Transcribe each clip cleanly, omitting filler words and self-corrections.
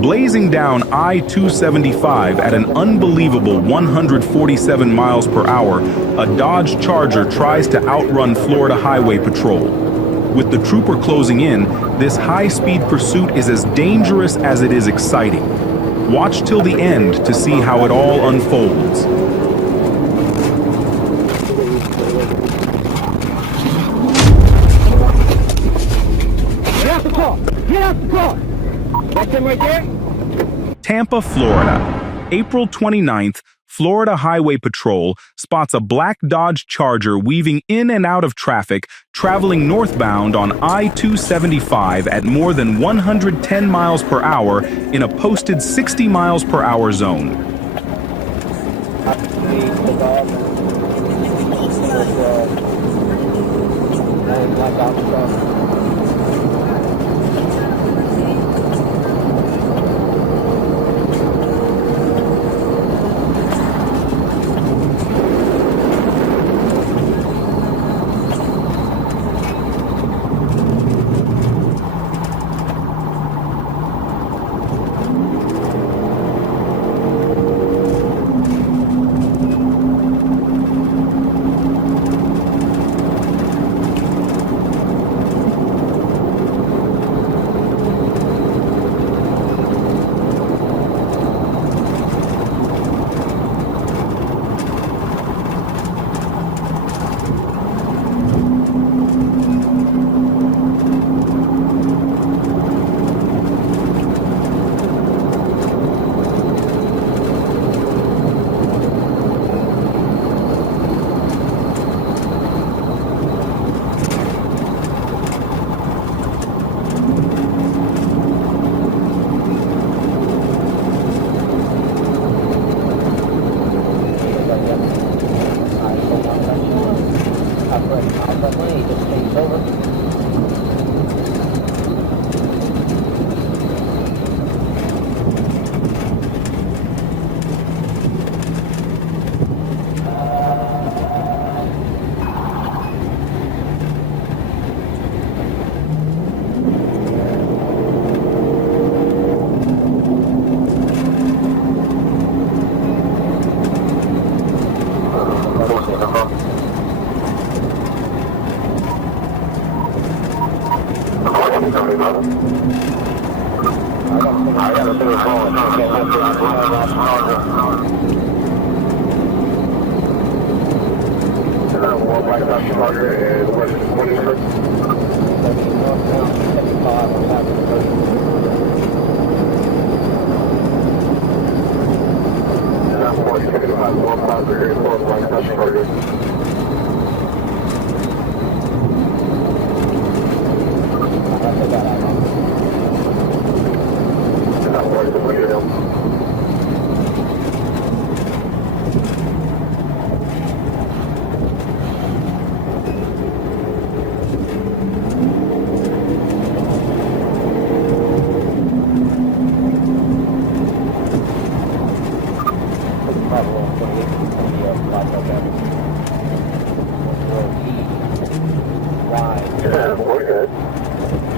Blazing down I-275 at an unbelievable 147 miles per hour, a Dodge Charger tries to outrun Florida Highway Patrol. With the trooper closing in, this high-speed pursuit is as dangerous as it is exciting. Watch till the end to see how it all unfolds. Get out the car! Get out the car! That's him right there? Tampa, Florida. April 29th, Florida Highway Patrol spots a black Dodge Charger weaving in and out of traffic, traveling northbound on I-275 at more than 110 miles per hour in a posted 60 miles per hour zone.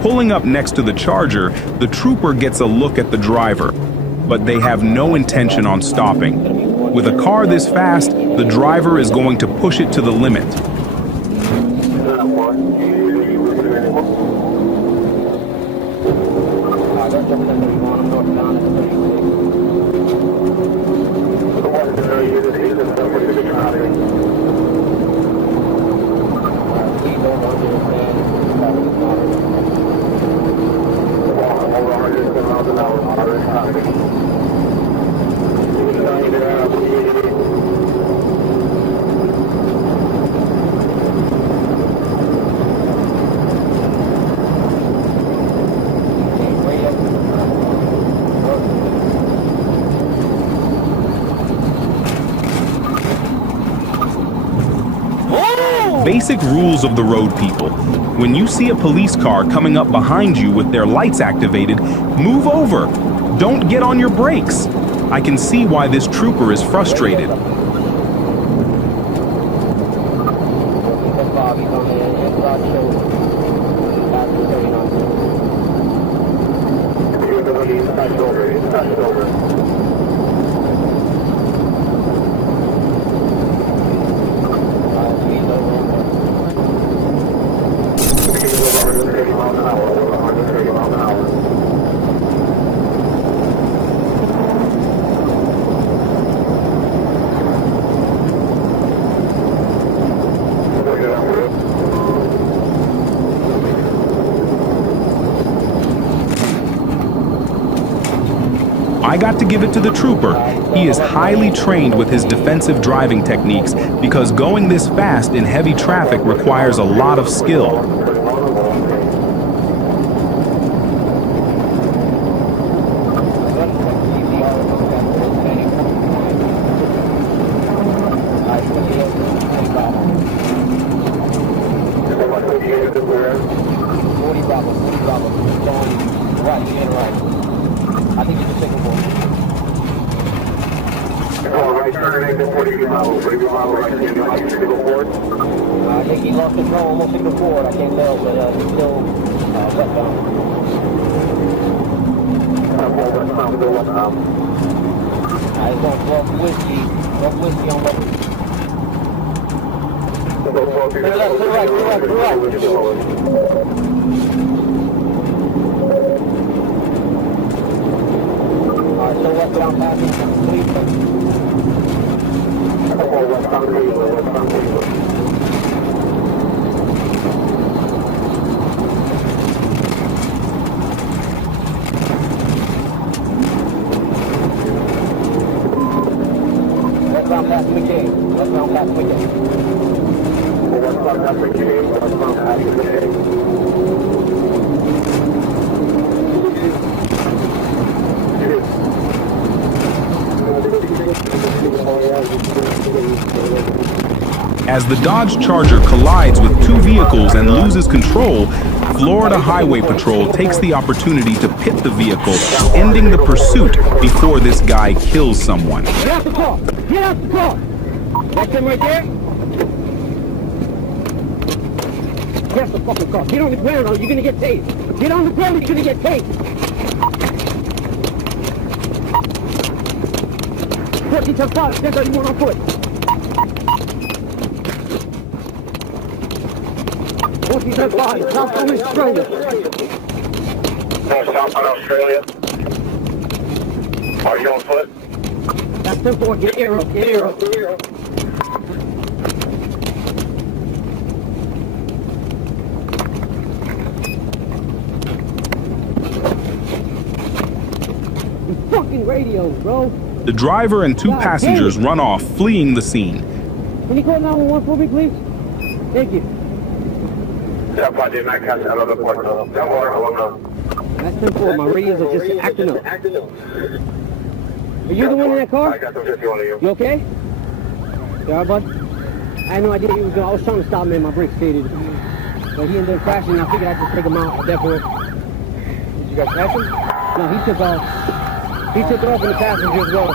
Pulling up next to the Charger, the trooper gets a look at the driver, but they have no intention on stopping. With a car this fast, the driver is going to push it to the limit. Basic rules of the road, people. When you see a police car coming up behind you with their lights activated, move over. Don't get on your brakes. I can see why this trooper is frustrated. I got to give it to the trooper. He is highly trained with his defensive driving techniques because going this fast in heavy traffic requires a lot of skill. I think you can take a walk. I think he lost control, almost signal forward. I can't tell, but he's still westbound. He's going 12 whiskey. 12 whiskey on left. To the left, to the right, to the right, to the right. So westbound passing, please. Westbound passing McKay. Westbound passing McKay. Westbound passing McKay. Westbound passing McKay. As the Dodge Charger collides with two vehicles and loses control, Florida Highway Patrol takes the opportunity to pit the vehicle, ending the pursuit before this guy kills someone. Get out the car! Get out the car! That's him right there? Get the fucking car. Get on the ground or you're gonna get tased. Get on the ground or you're gonna get tased. 14-5, that's how you want on foot. 14-5, Southbound Australia. Southbound Australia. Are you on foot? That's 10-4, get arrow, get arrow, get arrow. These fucking radios, bro. The driver and two passengers run off, fleeing the scene. Can you call 911 for me, please? Thank you. Yeah, I did not catch that other part. Don't worry, I will know. That's 10-4. My radios are just acting up. Are you the one in that car? I got the 50 on you. You okay? You alright, bud? I had no idea he was going. I was trying to stop him and my brakes faded. But he ended up crashing and I figured I'd just take him out at that point. Did you guys catch him? No, he took off. He took it off in the passenger as well.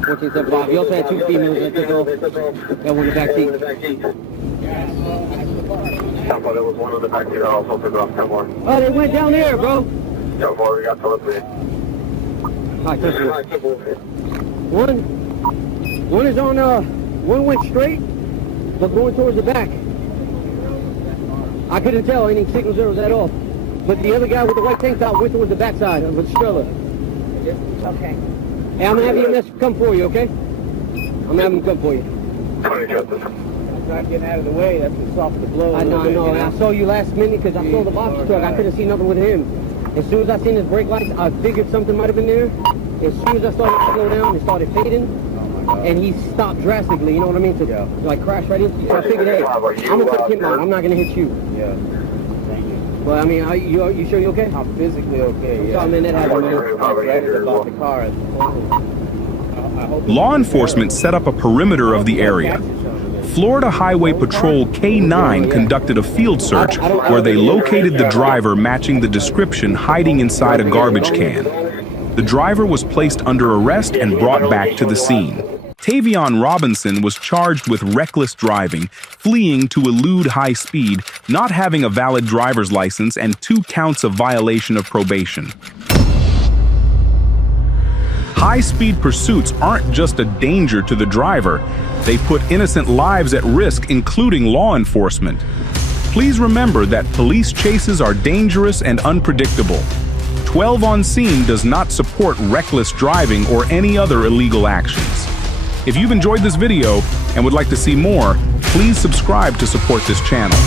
14-7-5. He also had two females that took off. That were in the back seat. There was one in the back seat that also took off. Come on. Oh, they went down there, bro. Yeah, boy, we got to look at Alright, One is on, one went straight, but going towards the back. I couldn't tell any signal zeros at all. But the other guy with the white tank top went towards the backside of the stroller. Okay. Hey, I'm gonna have EMS come for you, okay? I'm gonna have him come for you. I'm not getting out of the way. That's what softened the blow. I know. I saw you last minute because I saw the box truck. I couldn't see nothing with him. As soon as I seen his brake lights, I figured something might have been there. As soon as I started to slow down, it started fading. And he stopped drastically, you know what I mean? So, like, crash right into you. So I figured, hey, I'm gonna put him on. I'm not gonna hit you. Yeah. Thank you. Well, I mean, you sure you're okay? I'm physically okay, yeah. Sorry, man, that happened, man. I'm excited about the car. Law enforcement set up a perimeter of the area. Florida Highway Patrol K-9 conducted a field search where they located the driver matching the description hiding inside a garbage can. The driver was placed under arrest and brought back to the scene. Tayvion Robinson was charged with reckless driving, fleeing to elude high speed, not having a valid driver's license, and 2 counts of violation of probation. High-speed pursuits aren't just a danger to the driver. They put innocent lives at risk, including law enforcement. Please remember that police chases are dangerous and unpredictable. 12 on scene does not support reckless driving or any other illegal actions. If you've enjoyed this video and would like to see more, please subscribe to support this channel.